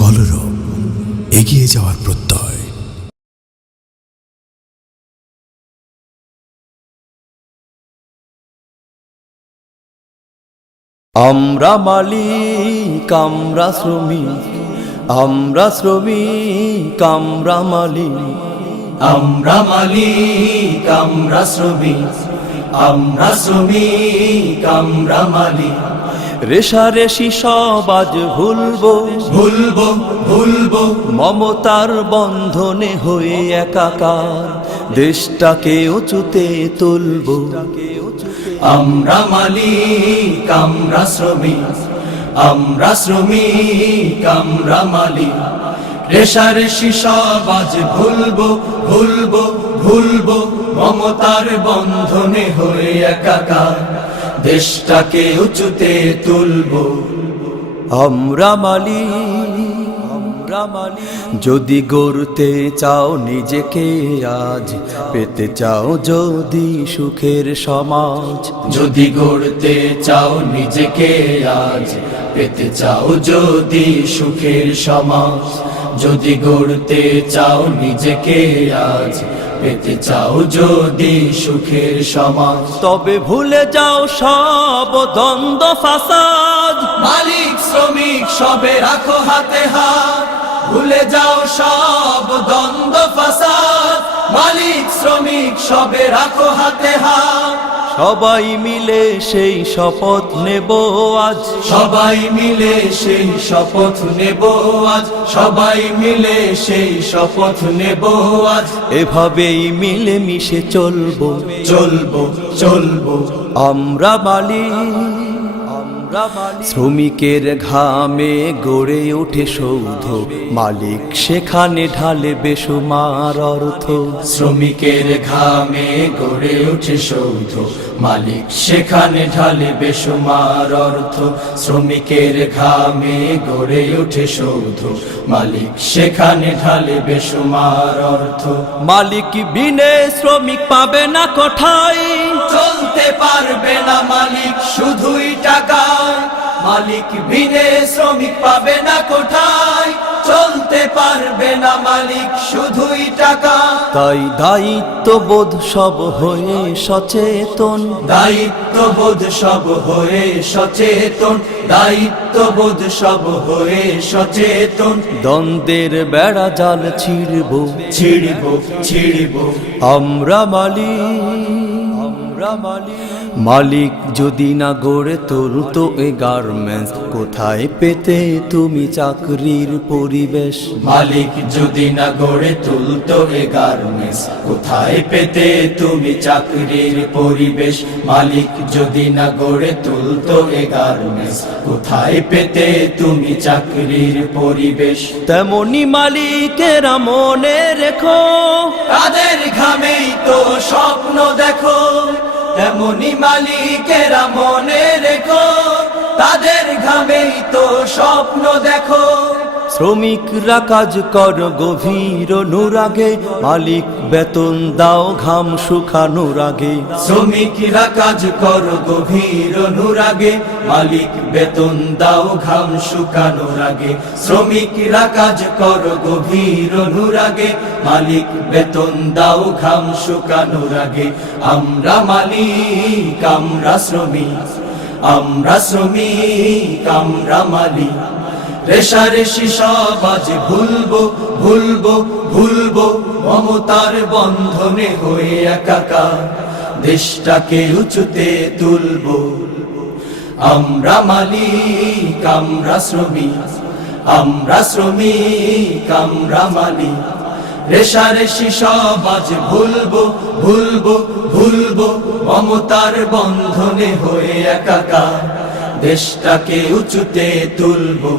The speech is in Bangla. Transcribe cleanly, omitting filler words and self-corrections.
কলরব, এগিয়ে যাওয়ার প্রত্যয়। আমরা মালিক, আমরা শ্রমিক, আমরা শ্রমিক, আমরা মালিক। আমরা মালিক, আমরা শ্রমিক, আমরা শ্রমিক, আমরা মালিক। রেশারেশি সব আজ ভুলবো, ভুলবো ভুলবো, মমতার বন্ধনে হয়ে একাকার দেশটাকে উঁচুতে তুলবো। আমরা মালিক, আমরা শ্রমিক, আমরা শ্রমিক, আমরা মালিক। রেশারেশি সব আজ ভুলবো ভুলবো ভুলবো, মমতার বন্ধনে হয়ে একাকার দেশটাকে উঁচুতে তুলবো। আমরা মালিক, আমরা মালিক। যদি গড়তে চাও নিজেকে আজ, পেতে চাও যদি সুখের সমাজ। যদি গড়তে চাও নিজেকে আজ, পেতে চাও যদি সুখের সমাজ। যদি গড়তে চাও নিজেকে আজ, পেতে চাও যদি সুখের সমাজ। তবে ভুলে যাও সব দ্বন্দ্ব ফাসাদ, মালিক শ্রমিক সবে রাখো হাতে হাত। ভুলে যাও সব দ্বন্দ্ব ফাসাদ, মালিক শ্রমিক সবে রাখো হাতে হাত। সবাই মিলে সেই শপথ নেব আজ, সবাই মিলে সেই শপথ নেব আজ। সবাই মিলে সেই শপথ নেব আজ। এভাবেই মিলে মিশে চলবো, চলবো চলবো, আমরা মালিক, আমরা মালিক। শ্রমিকের ঘামে গড়ে ওঠে সৌধ, মালিক সেখানে ঢালে বেসুমার অর্থ। শ্রমিকের ঘামে গড়ে ওঠে সৌধ, মালিক সেখানে ঢালে বেসুমার অর্থ। শ্রমিকের ঘামে গড়ে ওঠে সৌধ, মালিক সেখানে ঢালে বেসুমার অর্থ। মালিক বিনে শ্রমিক পাবে না কোঠায়, চলতে পারবে না মালিক শুধুই টাকায়। মালিক বিনে শ্রমিক পাবে না কোঠায়, চলতে পারবে না মালিক শুধুই টাকা। তাই দায়িত্ববোধ সব হয়ে সচেতন, দায়িত্ববোধ সব হয়ে সচেতন, দায়িত্ববোধ সব হয়ে সচেতন। দ্বন্দ্বের বেড়া জাল ছিড়ব, ছিড়ব ছিড়ব, আমরা মালিক, আমরা মালিক। মালিক যদি না গড়ে তুলতো এ গার্মেন্টস, কোথায় পেতে তুমি চাকরির পরিবেশ। মালিক যদি না গড়ে তুলতো এ গার্মেন্টস, কোথায় পেতে তুমি চাকরির পরিবেশ। মালিক যদি না গড়ে তুলতো এ গার্মেন্টস, কোথায় পেতে তুমি চাকরির পরিবেশ। তেমনি মালিকেরা মনে রেখো, তাদের ঘামেই তো স্বপ্ন দেখো। তেমনি মালিকেরা মনে রেখো, তাদের ঘামেই তো স্বপ্ন দেখো। শ্রমিকরা কাজ কর গভীর অনুরাগে, মালিক বেতন দাও ঘাম শুকানোর আগে। শ্রমিকরা কাজ কর গভীর অনুরাগে, মালিক বেতন দাও ঘাম শুকানোর আগে। শ্রমিকরা কাজ কর গভীর অনুরাগে, মালিক বেতন দাও ঘাম শুকানোর আগে। আমরা মালিক, আমরা শ্রমিক, আমরা শ্রমিক, আমরা মালিক। রেশারেশি সব আজ ভুলবো ভুলবো ভুলবো, মমতার বন্ধনে হয়ে একাকার দেশটাকে উঁচুতে তুলবো। আমরা মালিক, আমরা শ্রমিক, আমরা শ্রমিক, আমরা মালিক। রেশারেশি সব আজ ভুলবো ভুলবো ভুলবো, মমতার বন্ধনে হয়ে একাকার দেশটাকে উঁচুতে তুলবো।